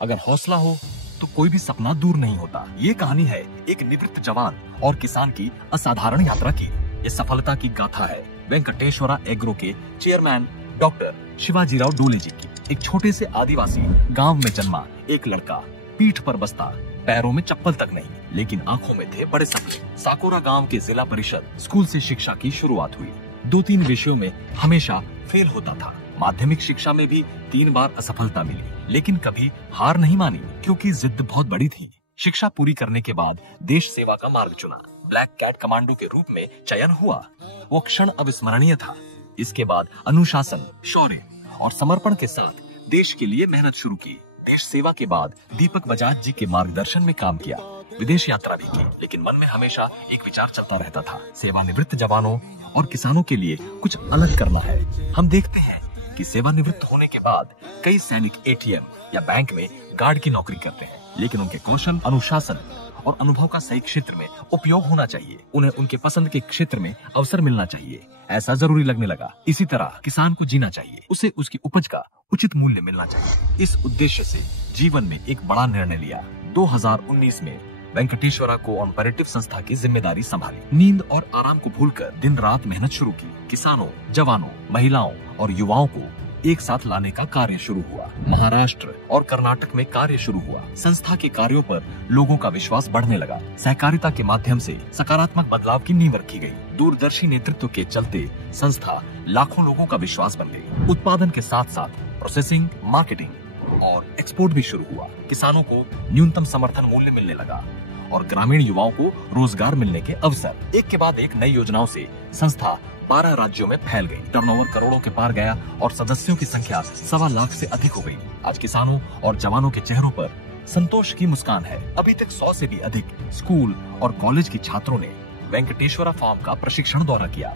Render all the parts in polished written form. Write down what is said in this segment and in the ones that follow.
अगर हौसला हो तो कोई भी सपना दूर नहीं होता। ये कहानी है एक निवृत्त जवान और किसान की असाधारण यात्रा की। ये सफलता की गाथा है वेंकटेश्वरा एग्रो के चेयरमैन डॉक्टर शिवाजीराव डोले जी की। एक छोटे से आदिवासी गांव में जन्मा एक लड़का, पीठ पर बस्ता, पैरों में चप्पल तक नहीं, लेकिन आंखों में थे बड़े सपने। साकोरा गांव के जिला परिषद स्कूल से शिक्षा की शुरुआत हुई। 2-3 विषयों में हमेशा फेल होता था। माध्यमिक शिक्षा में भी 3 बार असफलता मिली, लेकिन कभी हार नहीं मानी क्योंकि जिद बहुत बड़ी थी। शिक्षा पूरी करने के बाद देश सेवा का मार्ग चुना। ब्लैक कैट कमांडो के रूप में चयन हुआ। वो क्षण अविस्मरणीय था। इसके बाद अनुशासन, शौर्य और समर्पण के साथ देश के लिए मेहनत शुरू की। देश सेवा के बाद दीपक बजाज जी के मार्गदर्शन में काम किया। विदेश यात्रा भी की, लेकिन मन में हमेशा एक विचार चलता रहता था, सेवानिवृत्त जवानों और किसानों के लिए कुछ अलग करना है। हम देखते हैं कि सेवानिवृत्त होने के बाद कई सैनिक एटीएम या बैंक में गार्ड की नौकरी करते हैं, लेकिन उनके कौशल, अनुशासन और अनुभव का सही क्षेत्र में उपयोग होना चाहिए। उन्हें उनके पसंद के क्षेत्र में अवसर मिलना चाहिए, ऐसा जरूरी लगने लगा। इसी तरह किसान को जीना चाहिए, उसे उसकी उपज का उचित मूल्य मिलना चाहिए। इस उद्देश्य से जीवन में एक बड़ा निर्णय लिया। 2019 में वेंकटेश्वरा कोऑपरेटिव संस्था की जिम्मेदारी संभाली। नींद और आराम को भूलकर दिन रात मेहनत शुरू की। किसानों, जवानों, महिलाओं और युवाओं को एक साथ लाने का कार्य शुरू हुआ। महाराष्ट्र और कर्नाटक में कार्य शुरू हुआ। संस्था के कार्यों पर लोगों का विश्वास बढ़ने लगा। सहकारिता के माध्यम से सकारात्मक बदलाव की नींव रखी गई। दूरदर्शी नेतृत्व के चलते संस्था लाखों लोगों का विश्वास बन गई। उत्पादन के साथ साथ प्रोसेसिंग, मार्केटिंग और एक्सपोर्ट भी शुरू हुआ। किसानों को न्यूनतम समर्थन मूल्य मिलने लगा और ग्रामीण युवाओं को रोजगार मिलने के अवसर। एक के बाद एक नई योजनाओं से संस्था 12 राज्यों में फैल गई। टर्नओवर करोड़ों के पार गया और सदस्यों की संख्या 1.25 लाख से अधिक हो गई। आज किसानों और जवानों के चेहरों पर संतोष की मुस्कान है। अभी तक 100 से भी अधिक स्कूल और कॉलेज के छात्रों ने वेंकटेश्वरा फार्म का प्रशिक्षण दौरा किया।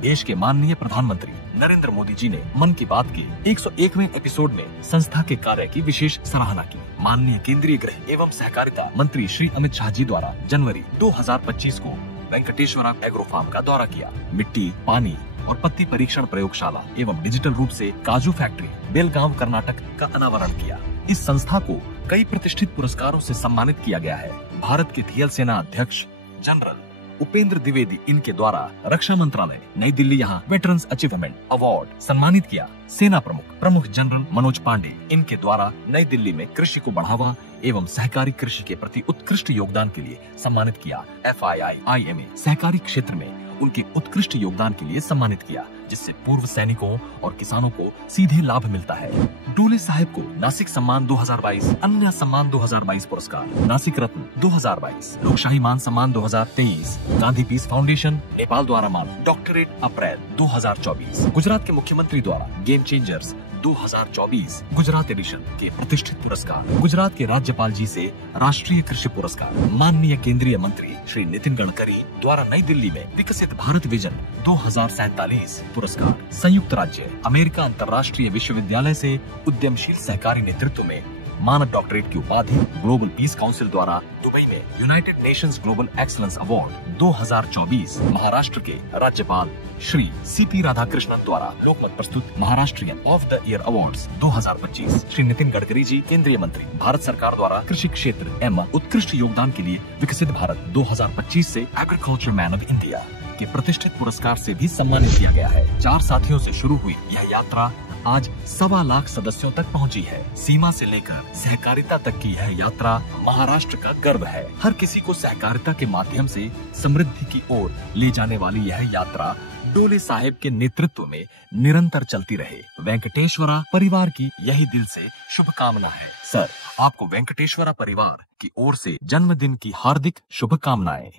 देश के माननीय प्रधानमंत्री नरेंद्र मोदी जी ने मन की बात के 101वें एपिसोड में संस्था के कार्य की विशेष सराहना की। माननीय केंद्रीय गृह एवं सहकारिता मंत्री श्री अमित शाह जी द्वारा जनवरी 2025 को वेंकटेश्वरा एग्रो फार्म का दौरा किया। मिट्टी, पानी और पत्ती परीक्षण प्रयोगशाला एवं डिजिटल रूप से काजू फैक्ट्री बेलगांव कर्नाटक का अनावरण किया। इस संस्था को कई प्रतिष्ठित पुरस्कारों से सम्मानित किया गया है। भारत के थल सेना अध्यक्ष जनरल उपेंद्र द्विवेदी इनके द्वारा रक्षा मंत्रालय नई दिल्ली यहाँ वेटरन्स अचीवमेंट अवार्ड सम्मानित किया। सेना प्रमुख जनरल मनोज पांडे इनके द्वारा नई दिल्ली में कृषि को बढ़ावा एवं सहकारी कृषि के प्रति उत्कृष्ट योगदान के लिए सम्मानित किया। FII-IMA सहकारी क्षेत्र में उनके उत्कृष्ट योगदान के लिए सम्मानित किया, जिससे पूर्व सैनिकों और किसानों को सीधे लाभ मिलता है। डोले साहब को नासिक सम्मान 2022, अन्य सम्मान 2022 पुरस्कार, नासिक रत्न 2022, लोकशाही मान सम्मान 2023, गांधी पीस फाउंडेशन नेपाल द्वारा मान डॉक्टरेट अप्रैल 2024, गुजरात के मुख्यमंत्री द्वारा गेम चेंजर्स 2024 गुजरात एडिशन के प्रतिष्ठित पुरस्कार, गुजरात के राज्यपाल जी से राष्ट्रीय कृषि पुरस्कार, माननीय केंद्रीय मंत्री श्री नितिन गडकरी द्वारा नई दिल्ली में विकसित भारत विजन 2047 पुरस्कार, संयुक्त राज्य अमेरिका अंतर्राष्ट्रीय विश्वविद्यालय से उद्यमशील सहकारी नेतृत्व में मानद डॉक्टरेट की उपाधि, ग्लोबल पीस काउंसिल द्वारा दुबई में united nations global excellence award 2024, Maharashtra के राज्यपाल श्री CP राधाकृष्णन द्वारा लोकमत प्रस्तुत Maharashtrian of the year awards 2025, Shri Nitin Gadkari ji केंद्रीय मंत्री, भारत सरकार द्वारा कृषि क्षेत्र एवं उत्कृष्ट योगदान के लिए विकसित भारत 2025 से एग्रीकल्चर मैन ऑफ इंडिया के प्रतिष्ठित पुरस्कार से भी सम्मानित किया गया है। 4 साथियों से शुरू हुई यह यात्रा आज 1.25 लाख सदस्यों तक पहुंची है। सीमा से लेकर सहकारिता तक की यह यात्रा महाराष्ट्र का गर्व है। हर किसी को सहकारिता के माध्यम से समृद्धि की ओर ले जाने वाली यह यात्रा डोले साहब के नेतृत्व में निरंतर चलती रहे। वेंकटेश्वरा परिवार की यही दिल से शुभकामना है। सर, आपको वेंकटेश्वरा परिवार की ओर से जन्मदिन की हार्दिक शुभकामनाएं।